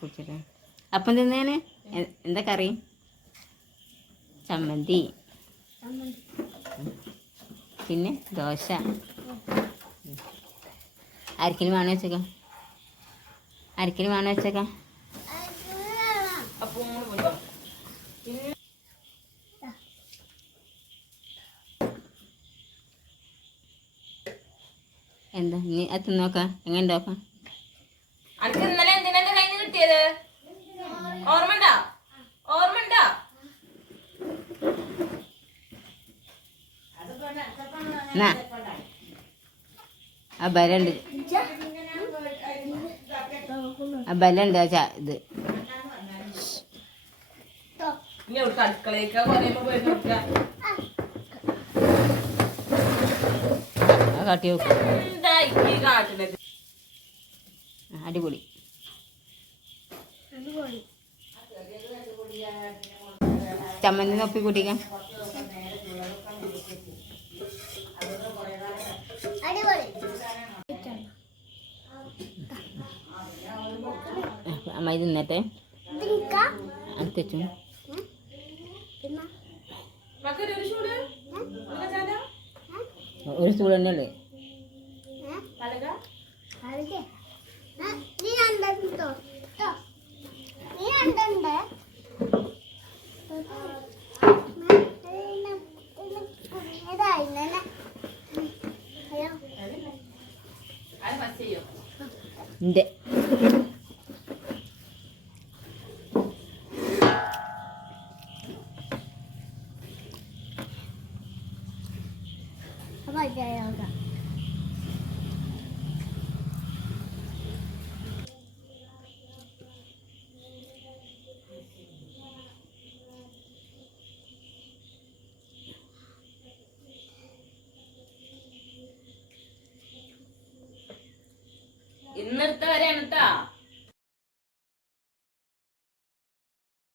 കുടിച്ചിട്ട് അപ്പം തിന്നേനെ? എന്താ കറി? ചമ്മന്തി. പിന്നെ ദോശ. അരക്കിന് വേണോ വെച്ചേക്കാം? അരക്കിന് വേണോ വെച്ചേക്കാം. എന്താ? നീ അത് നോക്കാം എങ്ങനെ നോക്കാം എന്നാ ആ ബലുണ്ട്. ആ ബലുണ്ട് ആ ഇത്. കാട്ടി അടിപൊളി. ചമ്മന്തി നൊപ്പി കൂട്ടിക്കാം. അമ്മ ഇത് തിന്നട്ടെ അടുത്തു മക്കൊരു ഒരു സ്റ്റൂൾ തന്നെ ഉള്ളു. അപ്പൊ അയ്യോ ഇന്നത്തെ വരെയാണ് കേട്ടാ